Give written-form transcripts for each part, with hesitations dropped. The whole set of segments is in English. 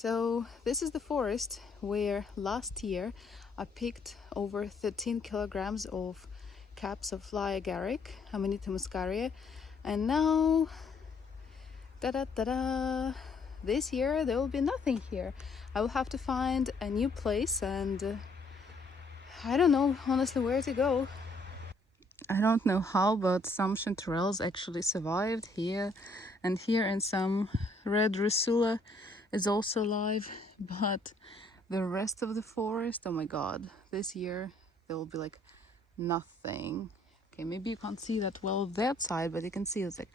So this is the forest where last year I picked over 13 kilograms of caps of fly agaric, Amanita muscaria, and now, da-da-da-da, this year there will be nothing here. I will have to find a new place, and I don't know honestly where to go. I don't know how, but some chanterelles actually survived here and here, and some red rusula is also alive, but the rest of the forest, oh my god, this year there will be like nothing. Okay, maybe you can't see that well that side, but you can see it's like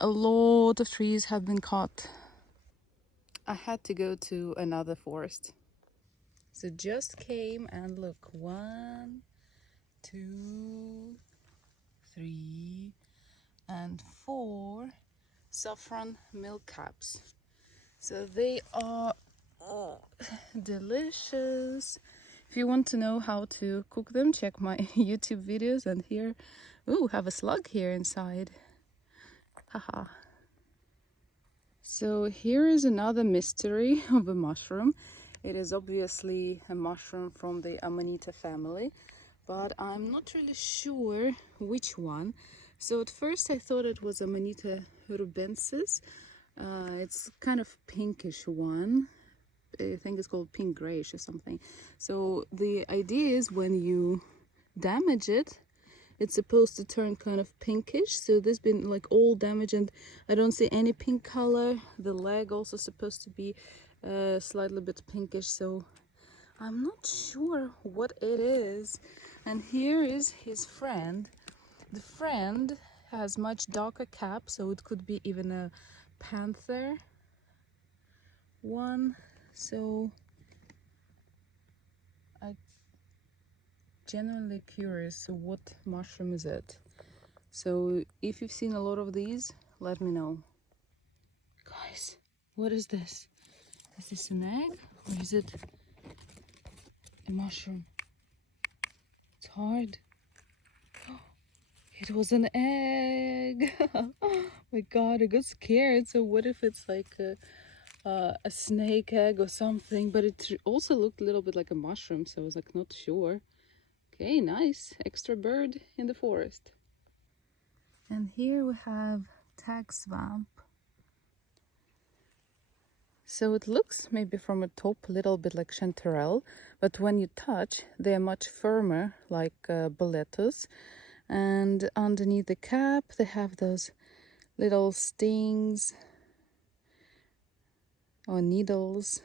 a lot of trees have been cut. I had to go to another forest. So just came and look, 1, 2, 3 and 4 saffron milk caps. So they are delicious. If you want to know how to cook them, check my YouTube videos. And here, ooh, have a slug here inside. Haha. So here is another mystery of a mushroom. It is obviously a mushroom from the Amanita family, but I'm not really sure which one. So at first I thought it was Amanita rubensis. It's kind of pinkish one. I think it's called pink grayish or something. So the idea is when you damage it, it's supposed to turn kind of pinkish. So this been like all damaged and I don't see any pink color. The leg also supposed to be slightly bit pinkish, so I'm not sure what it is. And here is his friend. The friend has much darker cap, so it could be even a panther one. So I genuinely curious what mushroom is it. So if you've seen a lot of these, let me know. Guys, what is this? Is this an egg or is it a mushroom? It's hard. It was an egg. Oh my god, I got scared. So what if it's like a snake egg or something? But it also looked a little bit like a mushroom, so I was like not sure. Okay, nice. Extra bird in the forest. And here we have tag swamp. So it looks maybe from the top a little bit like chanterelle, but when you touch, they're much firmer, like Boletus. And underneath the cap, they have those little stings or needles.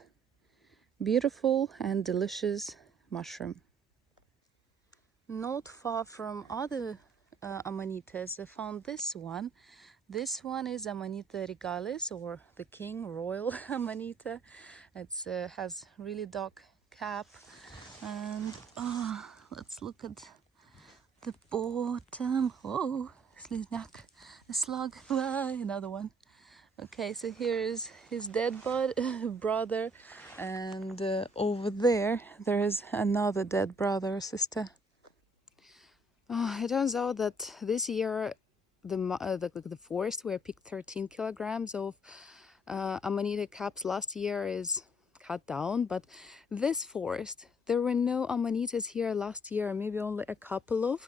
Beautiful and delicious mushroom. Not far from other Amanitas, I found this one. This one is Amanita regalis, or the king royal Amanita. It has really dark cap, and let's look at the bottom. Oh, slizniak, a slug. Another one. Okay, so here is his dead brother, and over there is another dead brother or sister. It turns out that this year the forest where I picked 13 kilograms of Amanita caps last year is cut down, but this forest, there were no Amanitas here last year, maybe only a couple of,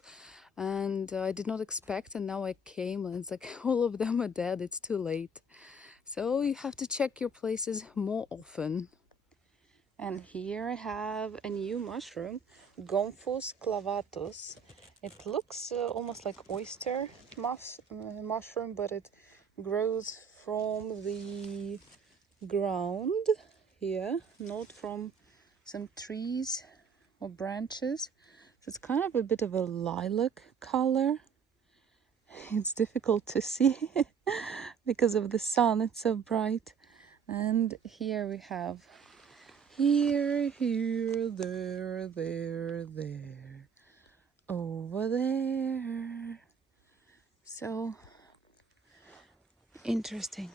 and I did not expect, and now I came and it's like all of them are dead. It's too late. So you have to check your places more often. And here I have a new mushroom, Gomphus clavatus. It looks almost like oyster mushroom, but it grows from the ground here, not from some trees or branches. So it's kind of a bit of a lilac color. It's difficult to see because of the sun, it's so bright. And here we have here, there, over there. So interesting.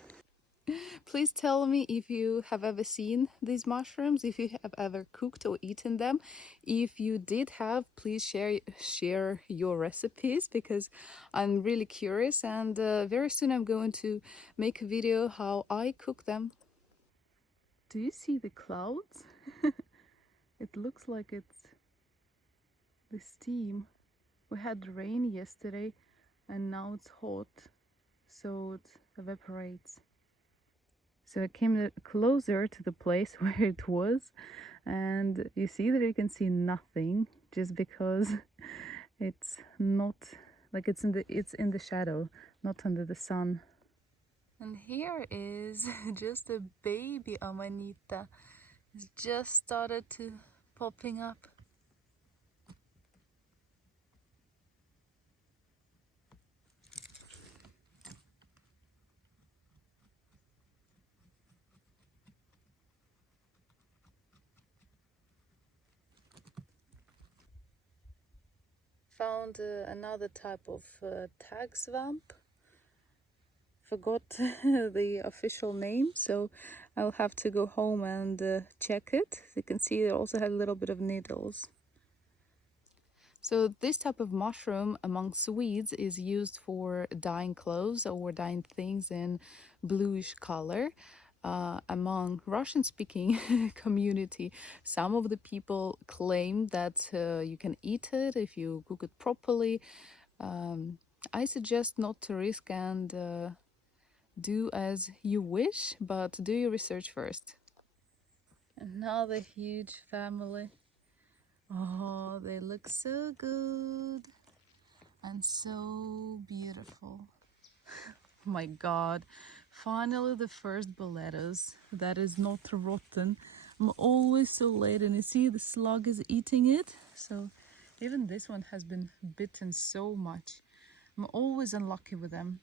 Please tell me if you have ever seen these mushrooms, if you have ever cooked or eaten them. If you did have, please share your recipes, because I'm really curious, and very soon I'm going to make a video how I cook them. Do you see the clouds? It looks like it's the steam. We had rain yesterday and now it's hot, so it evaporates. So I came closer to the place where it was, and you see that you can see nothing just because it's not like it's in the shadow, not under the sun. And here is just a baby Amanita. It's just started to popping up. Found another type of tag swamp. Forgot the official name, so I'll have to go home and check it. As you can see, it also had a little bit of needles. So this type of mushroom among Swedes is used for dyeing clothes or dyeing things in bluish color. Among Russian-speaking community, some of the people claim that you can eat it if you cook it properly. I suggest not to risk and do as you wish, but do your research first. Another huge family. Oh, they look so good and so beautiful. My God, finally the first Boletus that is not rotten. I'm always so late, and you see the slug is eating it. So even this one has been bitten so much. I'm always unlucky with them.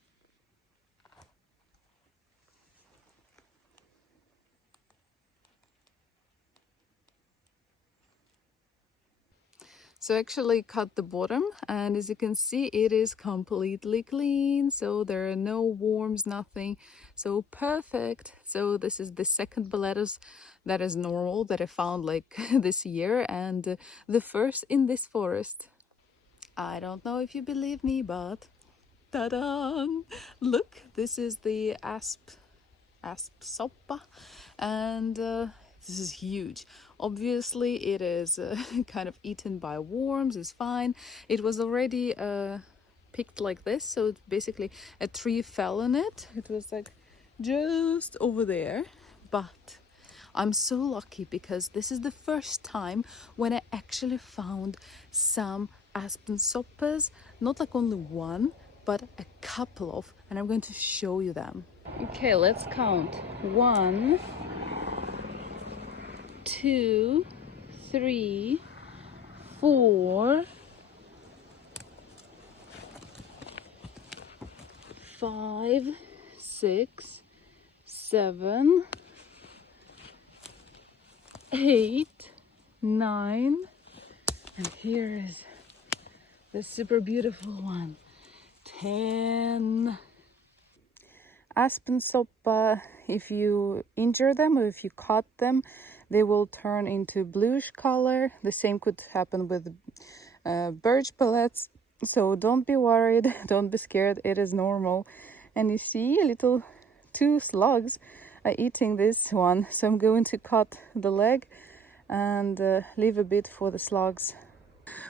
So I actually cut the bottom, and as you can see, it is completely clean. So there are no worms, nothing. So perfect. So this is the second Boletus that is normal that I found like this year, and the first in this forest. I don't know if you believe me, but ta-da! Look, this is the asp soppa, and this is huge. Obviously it is kind of eaten by worms. It's fine. It was already picked like this, so basically a tree fell on it. It was like just over there, but I'm so lucky because this is the first time when I actually found some aspen soppas, not like only one, but a couple of, and I'm going to show you them. Okay, let's count. 1, 2, 3, 4, 5, 6, 7, 8, 9, and here is the super beautiful one, 10. Aspen soppa, if you injure them or if you cut them, they will turn into bluish color. The same could happen with birch pellets, so don't be worried, don't be scared, it is normal. And you see, little 2 slugs are eating this one, so I'm going to cut the leg and leave a bit for the slugs.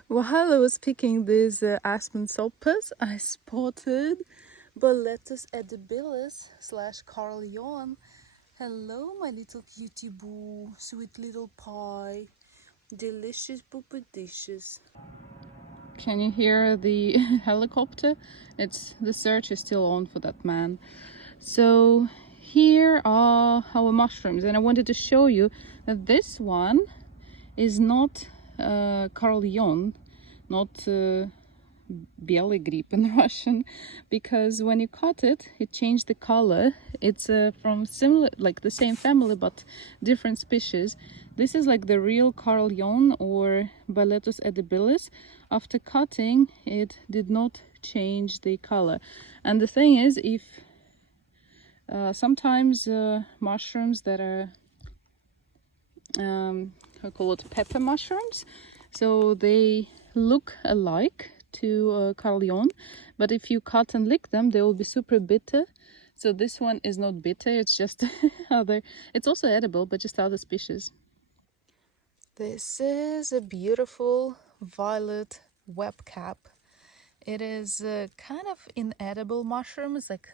While I was picking these aspen soppas, I spotted Boletus edibilis / Carleon. Hello, my little cutie boo, sweet little pie, delicious poopy dishes. Can you hear the helicopter? The search is still on for that man. So here are our mushrooms, and I wanted to show you that this one is not Carleon, not Белый grip in Russian, because when you cut it, it changed the color. It's from similar, like the same family, but different species. This is like the real Carleon or Boletus edibilis. After cutting, it did not change the color. And the thing is, if sometimes mushrooms that are I call it pepper mushrooms, so they look alike to Carleon, but if you cut and lick them, they will be super bitter. So this one is not bitter, it's just other, it's also edible, but just other species. This is a beautiful violet webcap. It is kind of inedible mushrooms, like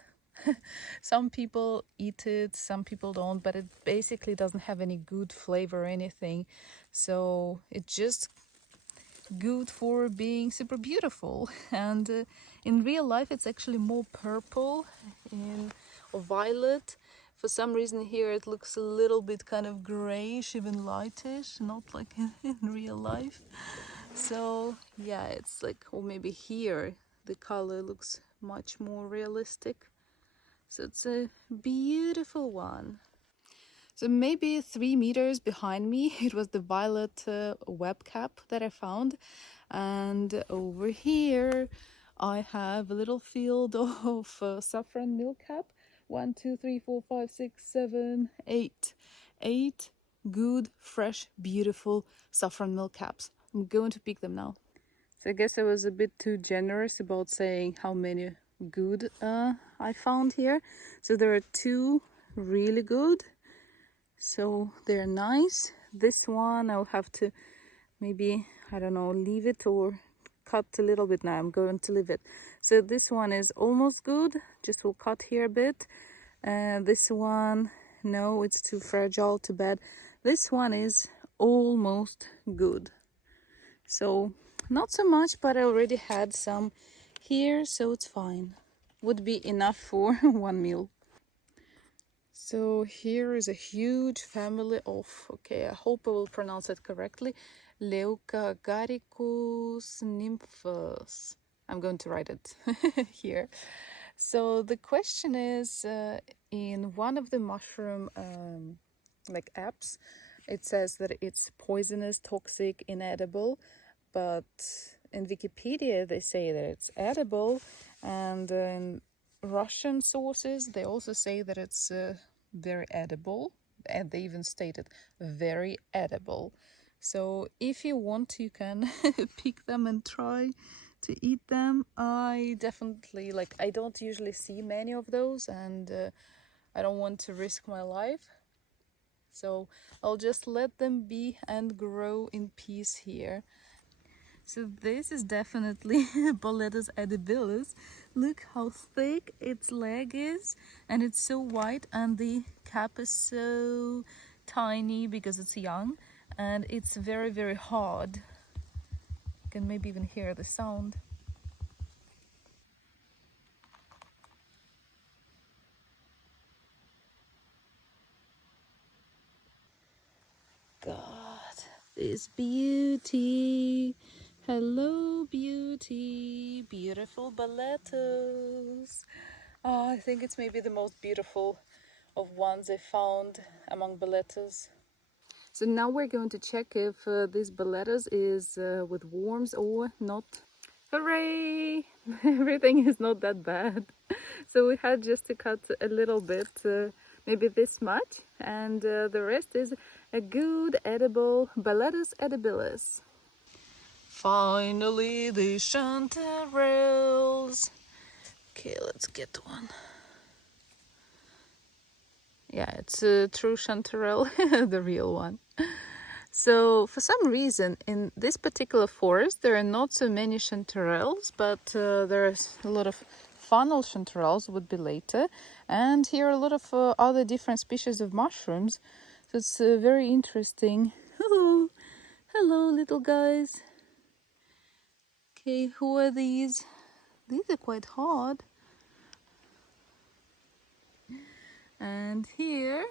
some people eat it, some people don't, but it basically doesn't have any good flavor or anything. So it's just good for being super beautiful. And in real life, it's actually more purple or violet. For some reason here it looks a little bit kind of grayish, even lightish, not like in real life. So yeah, it's like, or maybe here the color looks much more realistic. So it's a beautiful one. So maybe 3 meters behind me, it was the violet webcap that I found. And over here, I have a little field of saffron milkcap. 1, 2, 3, 4, 5, 6, 7, 8. 8 good, fresh, beautiful saffron milkcaps. I'm going to pick them now. So I guess I was a bit too generous about saying how many good I found here. So there are 2 really good. So they're nice. This one I'll have to maybe, I don't know, leave it or cut a little bit. Now I'm going to leave it. So this one is almost good. Just will cut here a bit. This one, no, it's too fragile, too bad. This one is almost good. So not so much, but I already had some here, so it's fine. Would be enough for one meal. So here is a huge family of, okay, I hope I will pronounce it correctly, Leucagaricus nymphus. I'm going to write it here. So the question is, in one of the mushroom like apps, it says that it's poisonous, toxic, inedible, but in Wikipedia they say that it's edible, and in Russian sources they also say that it's very edible, and they even stated very edible. So if you want, you can pick them and try to eat them. I definitely, like, I don't usually see many of those, and I don't want to risk my life, so I'll just let them be and grow in peace here. So this is definitely Boletus edibilis. Look how thick its leg is, and it's so white, and the cap is so tiny because it's young, and it's very, very hard. You can maybe even hear the sound. God, this beauty. Hello, beauty. Beautiful Boletus. Oh, I think it's maybe the most beautiful of ones I found among Boletus. So now we're going to check if this Boletus is with worms or not. Hooray! Everything is not that bad. So we had just to cut a little bit, maybe this much, and the rest is a good edible Boletus edibilis. Finally, the chanterelles. Okay, let's get one. Yeah, it's a true chanterelle, the real one. So for some reason in this particular forest there are not so many chanterelles, but there's a lot of funnel chanterelles, would be later, and here are a lot of other different species of mushrooms. So it's very interesting. Hello, hello little guys. Okay, who are these? These are quite hard. And here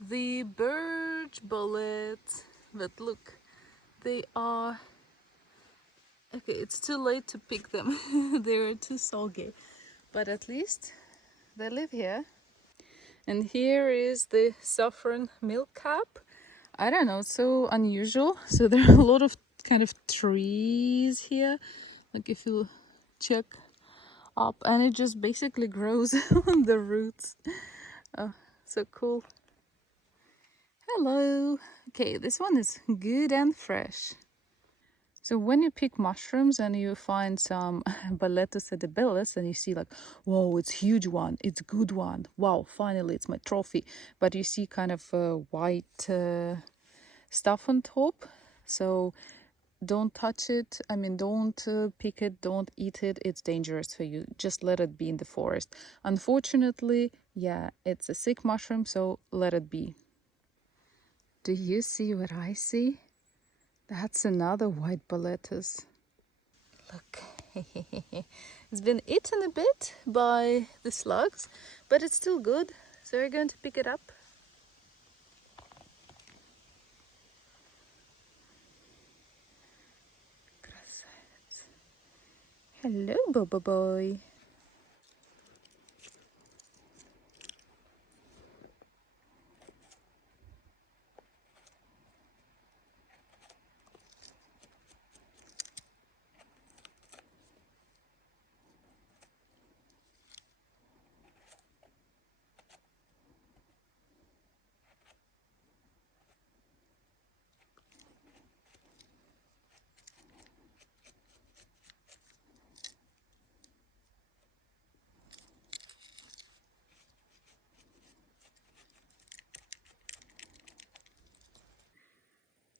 the birch bullets, but look, they are, okay, it's too late to pick them. They're too soggy, but at least they live here. And here is the saffron milk cap. I don't know, it's so unusual. So there are a lot of kind of trees here, like if you check up, and it just basically grows on the roots. Oh, so cool. Hello. Okay, this one is good and fresh. So when you pick mushrooms and you find some Boletus edibilis and you see like, whoa, it's huge one, it's good one, wow, finally it's my trophy. But you see kind of white stuff on top. So don't touch it. I mean, don't pick it, don't eat it. It's dangerous for you. Just let it be in the forest. Unfortunately, yeah, it's a sick mushroom, so let it be. Do you see what I see? That's another white boletus. Look, it's been eaten a bit by the slugs, but it's still good. So we're going to pick it up. Hello, Bobo boy.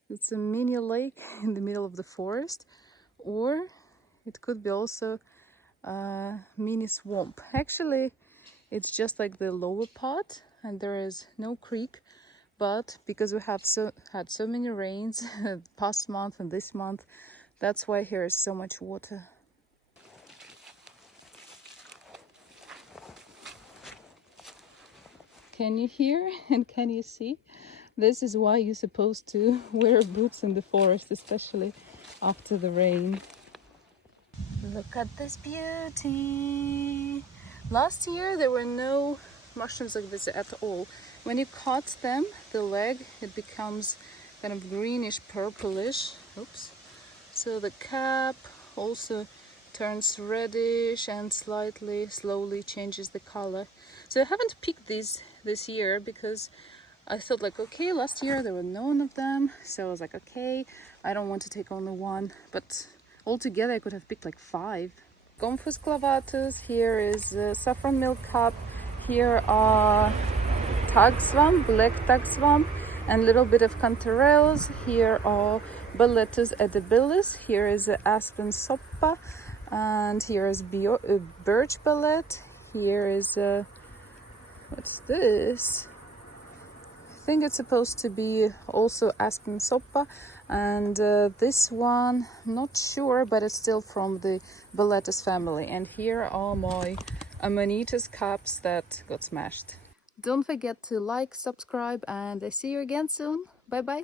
It's a mini lake in the middle of the forest, or it could be also a mini swamp. Actually, it's just like the lower part, and there is no creek. But because we have had so many rains past month and this month, that's why here is so much water. Can you hear and can you see? This is why you're supposed to wear boots in the forest, especially after the rain. Look at this beauty! Last year there were no mushrooms like this at all. When you cut them, the leg, it becomes kind of greenish purplish. Oops. So the cap also turns reddish and slowly changes the color. So I haven't picked these this year because I thought like, okay, last year there were none of them. So I was like, okay, I don't want to take only one, but altogether I could have picked like 5. Gomphus clavatus, here is saffron milk cup, here are tag swamp, black tag swamp, and a little bit of cantarelles. Here are Boletus edibilis, here is Aspen soppa, and here is birch bullet. Here is what's this? I think it's supposed to be also Aspen soppa, and this one, not sure, but it's still from the Boletus family. And here are my Amanita's cups that got smashed. Don't forget to like, subscribe, and I see you again soon. Bye bye.